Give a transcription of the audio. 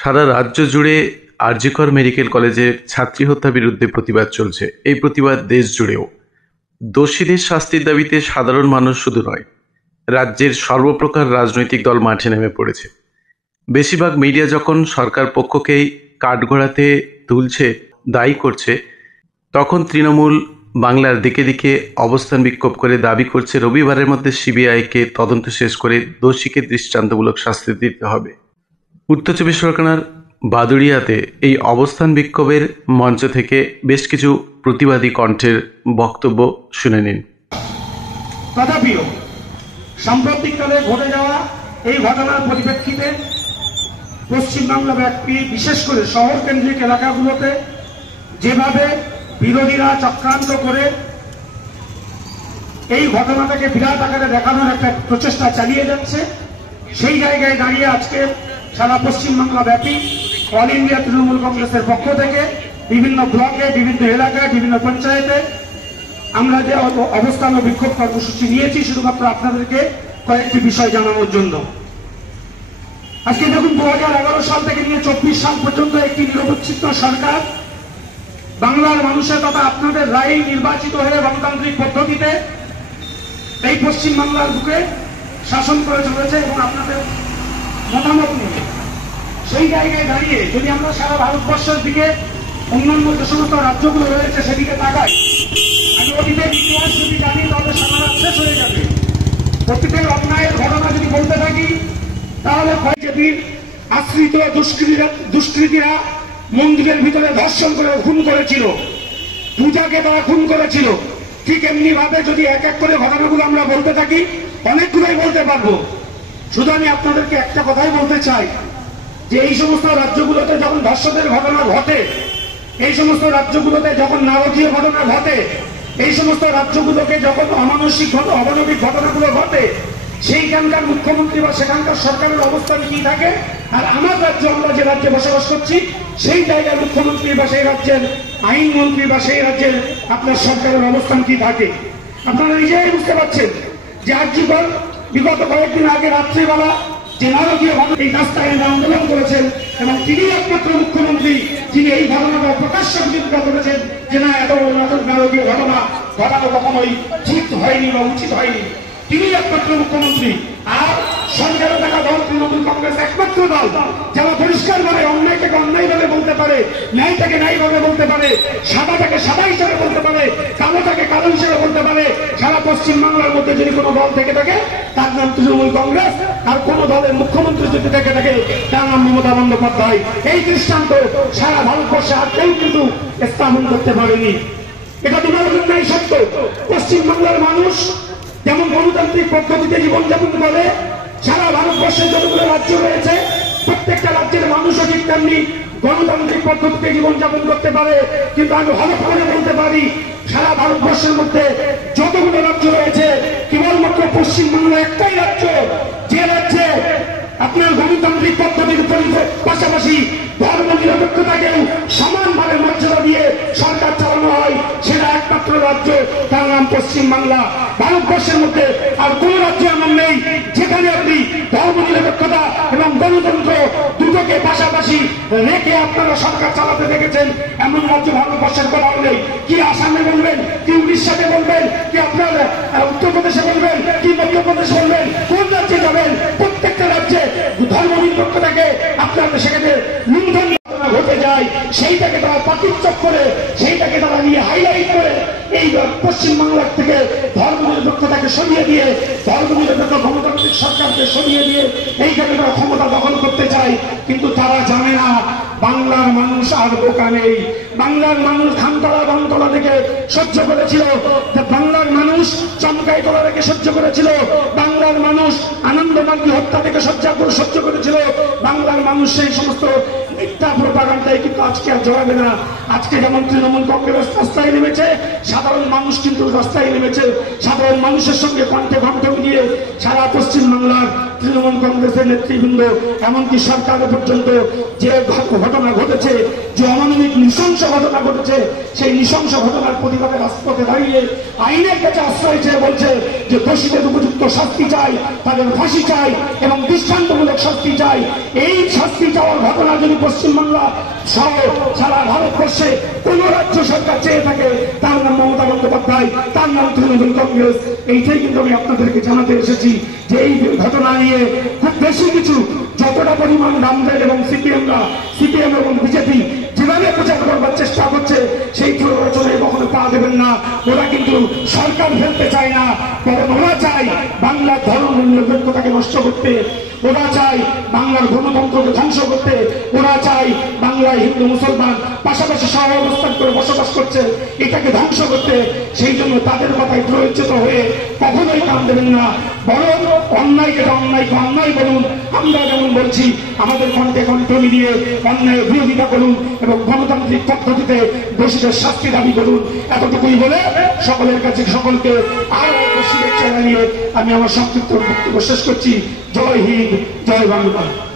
সারা রাজ্য জুড়ে আরজিকর মেডিকেল কলেজের ছাত্রী হত্যা বিরুদ্ধে প্রতিবাদ চলছে। এই প্রতিবাদ দেশ জুড়েও। দোষীদের শাস্তির দাবিতে সাধারণ মানুষ শুধু নয়, রাজ্যের সর্বপ্রকার রাজনৈতিক দল মাঠে নেমে পড়েছে। বেশিরভাগ মিডিয়া যখন সরকার পক্ষকেই কাঠগড়াতে তুলছে, দায়ী করছে, তখন তৃণমূল বাংলার দিকে দিকে অবস্থান বিক্ষোভ করে দাবি করছে রবিবারের মধ্যে সিবিআইকে তদন্ত শেষ করে দোষীকে দৃষ্টান্তমূলক শাস্তি দিতে হবে। উত্তর চব্বিশ পরগনার বাদুড়িয়াতে এই অবস্থান বিক্ষোভের মঞ্চ থেকে বেশ কিছু প্রতিবাদী কণ্ঠের বক্তব্য শুনে নিন। তথাপিও সাম্প্রতিককালে ঘটে যাওয়া এই ঘটনার পরিপ্রেক্ষিতে পশ্চিমবাংলা ব্যাপী বিশেষ করে শহর কেন্দ্রিক এলাকাগুলোতে যেভাবে বিরোধীরা চক্রান্ত করে এই ঘটনাটাকে বিরাট আকারে দেখানোর একটা প্রচেষ্টা চালিয়ে যাচ্ছে, সেই জায়গায় দাঁড়িয়ে আজকে সারা পশ্চিমবাংলা ব্যাপী অল ইন্ডিয়া তৃণমূল কংগ্রেসের পক্ষ থেকে বিভিন্ন ব্লকে, বিভিন্ন এলাকায়, বিভিন্ন পঞ্চায়েতে আমরা যে অবস্থান ও বিক্ষোভ কর্মসূচি নিয়েছি শুধুমাত্র আপনাদেরকে কয়েকটি বিষয় জানানোর জন্য। আজকে দেখুন, 2011 সাল থেকে নিয়ে 24 সাল পর্যন্ত একটি নিরবচ্ছিন্ন সরকার বাংলার মানুষের তথা আপনাদের রায় নির্বাচিত হয়ে গণতান্ত্রিক পদ্ধতিতে এই পশ্চিমবাংলার বুকে শাসন করে চলেছে এবং আপনাদের মতামত নিয়ে সেই জায়গায় দাঁড়িয়ে যদি আমরা সারা ভারতবর্ষের দিকে অন্যান্য যে সমস্ত রাজ্যগুলো রয়েছে সেদিকে তাকাই, আমি অতীতের ইতিহাস যদি জানি তাহলে সারা রাত শেষ হয়ে যাবে। প্রত্যেকের অন্যায়ের ঘটনা যদি বলতে থাকি তাহলে যেদিন আশ্রিত দুষ্কৃতীরা মন্দিরের ভিতরে ধর্ষণ করে খুন করেছিল, পূজাকে তারা খুন করেছিল, ঠিক এমনি ভাবে যদি এক এক করে ঘটনাগুলো আমরা বলতে থাকি অনেকগুলোই বলতে পারবো। শুধু আমি আপনাদেরকে একটা কথাই বলতে চাই যে এই সমস্ত রাজ্যগুলোতে যখন ধর্ষণের ঘটনা ঘটে, এই সমস্ত রাজ্যগুলোতে যখন নারকীয় ঘটনা ঘটে, এই সমস্ত রাজ্যগুলোকে যখন অমানবিক ঘটনাগুলো ঘটে, সেইখানকার মুখ্যমন্ত্রী বা সেখানকার সরকারের অবস্থান কি থাকে, আর আমার রাজ্য, আমরা যে রাজ্যে বসবাস করছি সেই জায়গার মুখ্যমন্ত্রী বা সেই রাজ্যের আইনমন্ত্রী বা সেই রাজ্যের আপনার সরকারের অবস্থান কি থাকে আপনারা নিজেরাই বুঝতে পারছেন। যে আজীবন বিগত কয়েকদিন আগে রাত্রিবেলা যে নারকীয় ঘটনা এই রাস্তায় আন্দোলন করেছেন এবং তিনি একমাত্র মুখ্যমন্ত্রী যিনি এই ঘটনাটা প্রকাশ্য বিরোধিতা করেছেন যে না, এত নারকীয় ঘটনা ঘটানো কখনোই ঠিক হয়নি বা উচিত হয়নি, তিনি একমাত্র মুখ্যমন্ত্রী। আর সরকারে থাকা দল তৃণমূল কংগ্রেস একমাত্র দল যারা পরিষ্কার ভাবে অন্যায়টাকে অন্যায় ভাবে বলতে পারে, ন্যায়টাকে ন্যায় ভাবে বলতে পারে, সাদাটাকে সাদা হিসেবে বলতে পারে, কালোটাকে কালো হিসেবে বলতে পারে। সারা পশ্চিমবাংলার মধ্যে যদি কোনো দল থেকে থাকে তার নাম তৃণমূল কংগ্রেস, আর কোন দলের মুখ্যমন্ত্রী যদি থেকে থাকে তার নাম মমতা বন্দ্যোপাধ্যায়। এই দৃষ্টান্ত সারা ভারতবর্ষে আর কেউ কিন্তু স্থাপন করতে পারেনি। এটা দুর্ভাগ্যের ন্যায় সত্য। পশ্চিমবাংলার মানুষ যেমন গণতান্ত্রিক পদ্ধতিতে জীবনযাপন করে, সারা ভারতবর্ষের যতগুলো রাজ্য রয়েছে প্রত্যেকটা রাজ্যের মানুষও ঠিক তেমনি গণতান্ত্রিক পদ্ধতিতে জীবনযাপন করতে পারে। কিন্তু আমি হলফ করে বলতে পারি সারা ভারতবর্ষের মধ্যে যতগুলো রাজ্য রয়েছে কেবলমাত্র পশ্চিমবাংলা একটাই রাজ্য যে রাজ্যে আপনার গণতান্ত্রিক পদ্ধতির পাশাপাশি ধর্ম নিরপেক্ষতাকেও সমানভাবে মর্যাদা দিয়ে সরকার চালানো হয়, সেটা একমাত্র রাজ্য, তার নাম পশ্চিমবাংলা। ভারতবর্ষের মধ্যে আর কোন রাজ্য এমন নেই যেখানে আপনি ধর্ম নিরপেক্ষতা এবং গণতন্ত্র দুটোকে পাশাপাশি রেখে আপনারা সরকার চালাতে দেখেছেন। এমন রাজ্য ভারতবর্ষের কোথাও নেই। কি আসামে বলবেন, কি উড়িষ্যাতে বলবেন, কি আপনার উত্তরপ্রদেশে বলবেন, কি মধ্যপ্রদেশে বলবেন, কোন রাজ্যে যাবেন, প্রত্যেকটা রাজ্যে ধর্ম নিরপেক্ষতাকে আপনারা সেখানে লুণ্ঠন ঘটে যায়, সেইটাকে তারা পাকিচ্ছপ করে, সেইটাকে তারা নিয়ে হাইলাইট করে এই পশ্চিমবাংলার থেকে ধর্ম নিরপেক্ষতাকে সরিয়ে দিয়ে, ধর্ম নিরপেক্ষ গণতান্ত্রিক সরকারকে সরিয়ে দিয়ে এইখানে তারা ক্ষমতা দখল করতে চায়। কিন্তু তারা জানে না বাংলার মানুষ আর বোকা নেই। বাংলার মানুষ ধানতলা বামতলা থেকে সহ্য করেছিল, বাংলার মানুষ চমকাই তোলা থেকে সহ্য করেছিল, বাংলার মানুষ আনন্দমার্গী হত্যা থেকে সহ্য করেছিল, বাংলার মানুষ সেই সমস্ত মিথ্যা প্রোপাগান্ডায় কিন্তু আজকে আর জড়াবে না। আজকে যেমন তৃণমূল কংগ্রেস রাস্তায় নেমেছে, সাধারণ মানুষ কিন্তু রাস্তায় নেমেছে। সাধারণ মানুষের সঙ্গে কণ্ঠে কণ্ঠ মিলিয়ে সারা পশ্চিমবাংলার তৃণমূল কংগ্রেসের নেতৃবৃন্দ এমনকি সরকার পর্যন্ত যে ঘটনা ঘটেছে, যে অমানবিক নৃশংস ঘটনা ঘটেছে, সেই নৃশংস ঘটনার প্রতিবাদে রাজপথে দাঁড়িয়ে আইনের কাছে আশ্রয় চেয়ে বলছে যে দোষীদের উপযুক্ত শাস্তি চাই, তাদের ফাঁসি চাই এবং দৃষ্টান্তমূলক শাস্তি চাই। এই শাস্তি চাওয়ার ঘটনা যদি পশ্চিমবাংলা সহ সারা ভারতবর্ষে কোন রাজ্য সরকার চেয়ে থাকে, তার নাম মমতা বন্দ্যোপাধ্যায়, তার নাম তৃণমূল কংগ্রেস। এইটাই কিন্তু আমি আপনাদেরকে জানাতে এসেছি যে এই ঘটনা নিয়ে খুব বেশি কিছু, যতটা পরিমাণ রামদেব এবং সিপিএম এবং বিজেপি যেভাবে প্রচার করবার চেষ্টা করছে, সেই প্ররোচনায় কখনো পা দেবেন না। ওরা কিন্তু সরকার ফেলতে চায় না, বরং ওরা চায় বাংলার ধর্ম নিরপেক্ষতাকে নষ্ট করতে, ওরা চায় বাংলার গণতন্ত্রকে ধ্বংস করতে, ওরা চায় বাংলায় হিন্দু মুসলমান পাশাপাশি সহ অবস্থান করে বসবাস করছে, এটাকে ধ্বংস করতে। সেই জন্য তাদের কথায় প্ররোচিত হয়ে কখনোই কান দেবেন না, বরং অন্যায়কে অন্যায়কে অন্যায় বলুন। আমরা যেমন বলছি, আমাদের কণ্ঠে কণ্ঠ মিলিয়ে অন্যায়ের বিরোধিতা করুন এবং গণতান্ত্রিক পদ্ধতিতে দোষীদের শাস্তি দাবি করুন। এতটুকুই বলে সকলের কাছে সকলকে আরো শুভেচ্ছা জানিয়ে আমি আমার সংক্ষিপ্ত বক্তব্য শেষ করছি। জয় হিন্দ, জয় বাংলা।